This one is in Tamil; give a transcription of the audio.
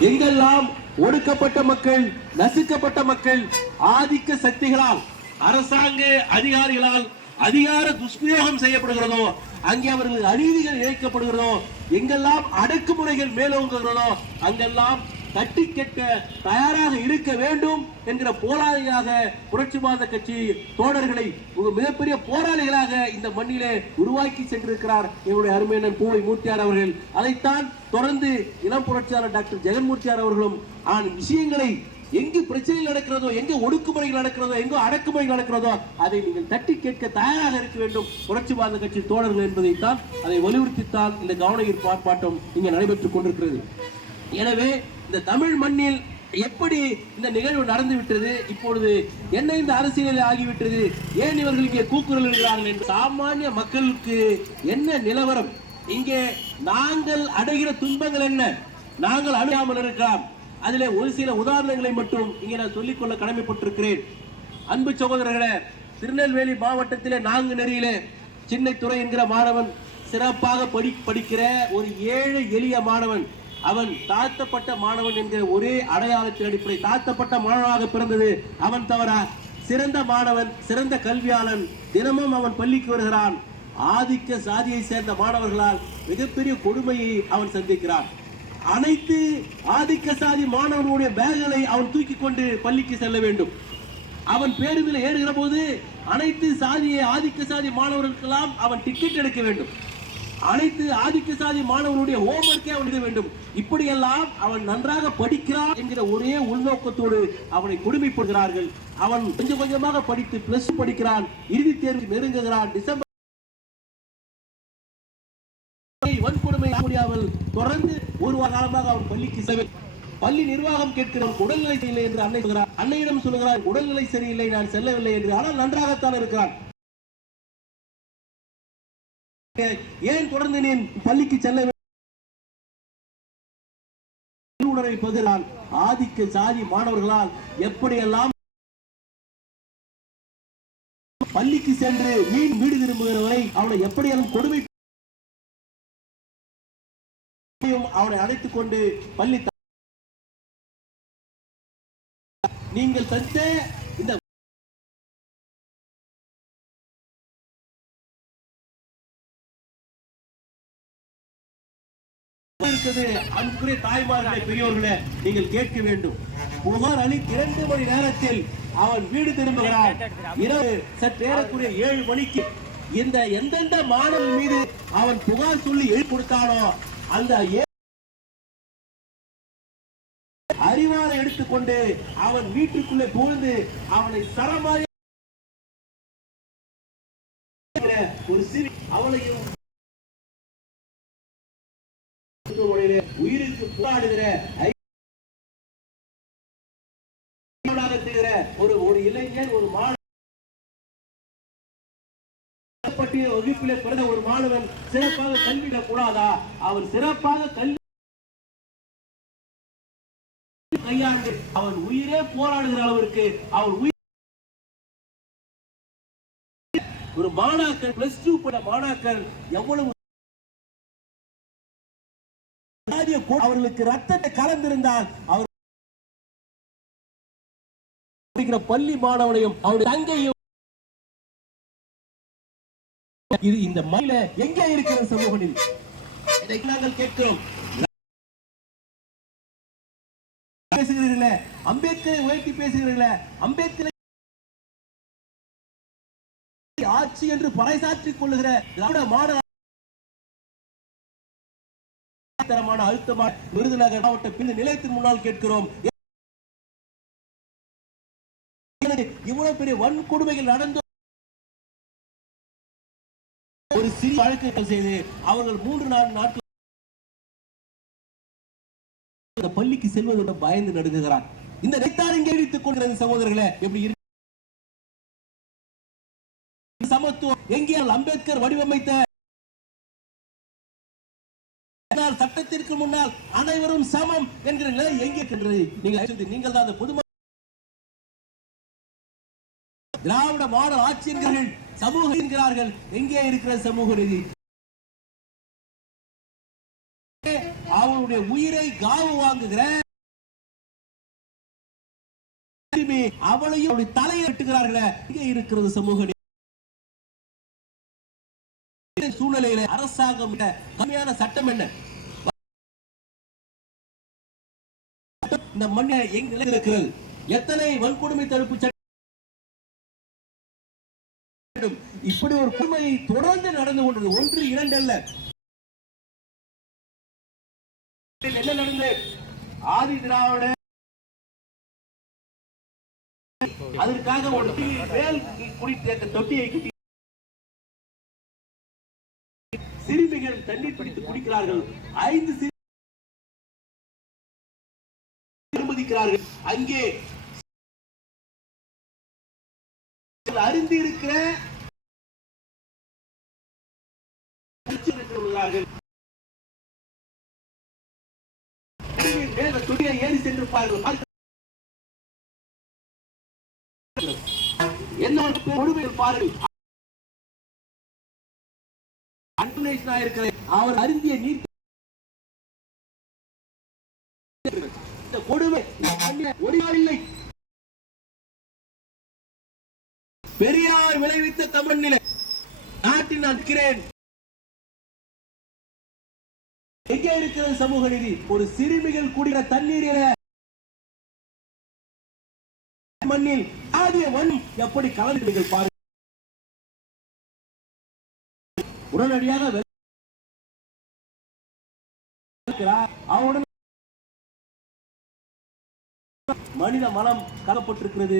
எங்கெல்லாம் ஒடுக்கப்பட்ட மக்கள் நசுக்கப்பட்ட மக்கள் ஆதிக்க சக்திகளால் அரசாங்க அதிகாரிகளால் அதிகார துஷ்பிரயோகம் செய்யப்படுகிறதோ அங்கே அவர்கள் அநீதிகள் இழைக்கப்படுகிறதோ எங்கெல்லாம் அடக்குமுறைகள் மேலோங்குகிறதோ அங்கெல்லாம் தட்டி கேட்க தயாராக இருக்க வேண்டும் என்கிற போராளியாக புரட்சிவாத கட்சி தோழர்களை ஒரு மிகப்பெரிய போராளிகளாக இந்த மண்ணிலே உருவாக்கி சென்றிருக்கிறார் என்னுடைய அருமையண்ணன் பூவை மூர்த்தியார் அவர்கள். அதைத்தான் தொடர்ந்து இளம் புரட்சியாளர் டாக்டர் ஜெகன்மூர்த்தியார் அவர்களும் ஆன் விஷயங்களை எங்கு பிரச்சனைகள் நடக்கிறதோ எங்கு ஒடுக்குமுறைகள் நடக்கிறதோ எங்கு அடக்குமுறைகள் நடக்கிறதோ அதை நீங்கள் தட்டி கேட்க தயாராக இருக்க வேண்டும். புரட்சிவாத கட்சி தோழர்கள் என்பதைத்தான் அதை வலியுறுத்தித்தான் இந்த கவன ஈர்ப்பு ஆர்ப்பாட்டம் இங்கே நடைபெற்றுக் கொண்டிருக்கிறது. எனவே இந்த தமிழ் மண்ணில் எப்படி இந்த நிகழ்வு நடந்து விட்டது இப்பொழுது என்ன இந்த அரசியல் ஆகிவிட்டது ஏன் இவர்கள் இங்கே கூக்குரல் இடுகிறார்கள் என்று சாமானிய மக்களுக்கு என்ன நிலவரம்? இங்கே நாங்கள் அடைகிற துன்பங்கள் என்ன? நாங்கள் அணுகாமல் இருக்கலாம். அதில் ஒரு சில உதாரணங்களை மட்டும் இங்கே நான் சொல்லிக்கொள்ள கடமைப்பட்டிருக்கிறேன். அன்பு சகோதரர்களே திருநெல்வேலி மாவட்டத்திலே நான்கு நெறியிலே சின்னத்துறை என்கிற மாணவன் சிறப்பாக படி படிக்கிற ஒரு ஏழை எளிய மாணவன் அவன் தாழ்த்தப்பட்ட மாணவன் என்கிற ஒரே அடையாளத்தின் அடிப்படை தாழ்த்தப்பட்ட மாணவனாக பிறந்தது அவன் தவறா சிறந்த மாணவன் சிறந்த கல்வியாளன் தினமும் அவன் பள்ளிக்கு வருகிறான். ஆதிக்க சாதியை சேர்ந்த மாணவர்களால் மிகப்பெரிய கொடுமையை அவன் சந்திக்கிறான். அனைத்து ஆதிக்க சாதி மாணவனுடைய பேகளை அவன் தூக்கி கொண்டு பள்ளிக்கு செல்ல வேண்டும். அவன் பேருந்தில் ஏறுகிற போது அனைத்து சாதியை ஆதிக்க சாதி மாணவர்களுக்கெல்லாம் அவன் டிக்கெட் எடுக்க வேண்டும். அனைத்து ஆதிக்க சாதி மாணவனுடைய ஹோம்ஒர்க்கே அவன் எழுத வேண்டும். இப்படியெல்லாம் அவன் நன்றாக படிக்கிறான் என்கிற ஒரே உள்நோக்கத்தோடு அவனை கொடுமைப்படுகிறார்கள். அவன் கொஞ்சம் கொஞ்சமாக படித்து பிளஸ் படிக்கிறான். இறுதித் தேர்வு நெருங்குகிறான். டிசம்பர் வன்கொடுமை முடியாமல் தொடர்ந்து ஒரு வார காலமாக அவன் பள்ளிக்கு செல்ல பள்ளி நிர்வாகம் கேட்கிறோம் உடல்நிலை சரியில்லை என்று அன்னை சொல்கிறார் அன்னையிடம் சொல்கிறார் உடல்நிலை சரியில்லை நான் செல்லவில்லை என்று. ஆனால் நன்றாகத்தான் இருக்கிறான். ஏன் தொடர்ந்து நீ பள்ளிக்கு செல்ல வேண்டும்? உணர்வை பகிர்கிறான் ஆதிக்க சாதி மாணவர்களால் எப்படியெல்லாம் பள்ளிக்கு சென்று மீன் வீடு திரும்புகிறவரை அவனை எப்படியெல்லாம் கொடுமை அவனை அழைத்துக் கொண்டு பள்ளி நீங்கள் தந்த இந்த அன்புக்குரிய தாய்மார்களே பெரியோர்களே நீங்கள் கேட்க வேண்டும். புகார் அளி இரண்டு மணி நேரத்தில் அவன் வீடு திரும்புகிறான். இரவு சற்று ஏழு மணிக்கு. இந்த எந்தெந்த மாணவன் மீது அவன் புகார் சொல்லி எழுதி கொடுத்தானோ அந்த அறிவாரை எடுத்துக்கொண்டு அவன் வீட்டுக்குள்ளே புகுந்து அவனை சரமாரி ஒரு சிறு அவளையும் மருத்துவமனையிலே உயிருக்கு போராடுகிற ஒரு ஒரு இளைஞர் ஒரு மாணவன் வகுப்பிலே பிறந்த ஒரு மாணவன் சிறப்பாக கல்வியிடக் கூடாதா அவன் சிறப்பாக கல்வி கையாண்டு அவன் உயிரே போராடுகிற அளவிற்கு அவன் உயிர் ஒரு மாணாக்கர் பிளஸ் டூ பண்ண மாணாக்கர் எவ்வளவு அவர்களுக்கு ரத்தத்தை கலந்திருந்தால் அவர் பள்ளி மாணவனையும் அவருடைய தங்கையும் இது இந்த மயில எங்கே இருக்கிற சமூகத்தில் இதை நாங்கள் கேட்கிறோம். பேசுகிறீர்களே? அம்பேத்கரை உயர்த்தி பேசுகிறீர்களே? அம்பேத்கரை ஆட்சி என்று பறைசாற்றிக் கொள்ளுகிற திராவிட மாணவர் தரமான அழுத்தமான விருதுநகர் மாவட்ட பின் நிலையத்தின் முன்னால் கேட்கிறோம். இவ்வளவு பெரிய வன்கொடுமைகள் நடந்து ஒரு சிறிய வழக்குகள் செய்து அவர்கள் மூன்று நான்கு நாட்கள் இந்த பள்ளிக்கு செல்வதோட பயந்து நடுங்குகிறார். இந்த நெத்தாரின் இங்கே கொள்கிறது சகோதரர்களே எப்படி இருக்கு சமத்துவம் எங்கே அம்பேத்கர் வடிவமைத்த முன்னால் சட்டத்திற்கு முன்னால் அனைவரும் சமம் என்கிற நிலை எங்கே நீங்கள் நீங்கள் தான் அந்த பொதுமக்கள் திராவிட மாடல் ஆட்சி என்கிறார்கள் சமூக என்கிறார்கள். எங்கே இருக்கிற சமூக நீதி? அவனுடைய உயிரை காவு வாங்குகிற அவளையும் தலையிட்டுகிறார்களே இங்கே இருக்கிறது சமூக சூழ்நிலையில அரசாங்கம் கம்மியான சட்டம் என்ன? இந்த மண்ணை எங்க நிலையில் எத்தனை வன்கொடுமை தடுப்பு சட்டம் இப்படி ஒரு கொடுமை தொடர்ந்து நடந்து கொண்டது ஒன்று இரண்டு அல்ல என்ன நடந்தது? ஆதி திராவிட அதற்காக ஒரு மேல் குடி தொட்டியை தண்ணீர் பிடித்து குடிக்கிறார்கள். ஐந்து அனுமதிக்கிறார்கள் அங்கே அருந்தி இருக்கிற இருக்கிறார்கள். ஏறி பாருங்கள் என்ன ஒரு பாருங்கள் அன்புநேசனா இருக்கிற அவர் அருந்திய நீர் இந்த கொடுமை ஒரு நாள் இல்லை பெரியார் விளைவித்த தமிழ் நிலை. நாட்டில் நான் இருக்கிறேன் எங்கே இருக்கிறது சமூக நீதி? ஒரு சிறுமிகள் குடிக்கிற தண்ணீரில மண்ணில் ஆகிய மண் எப்படி கலந்து பாருங்கள். உடனடியாக இருக்கிறார். அவனுடன் மனித மனம் கலப்பட்டிருக்கிறது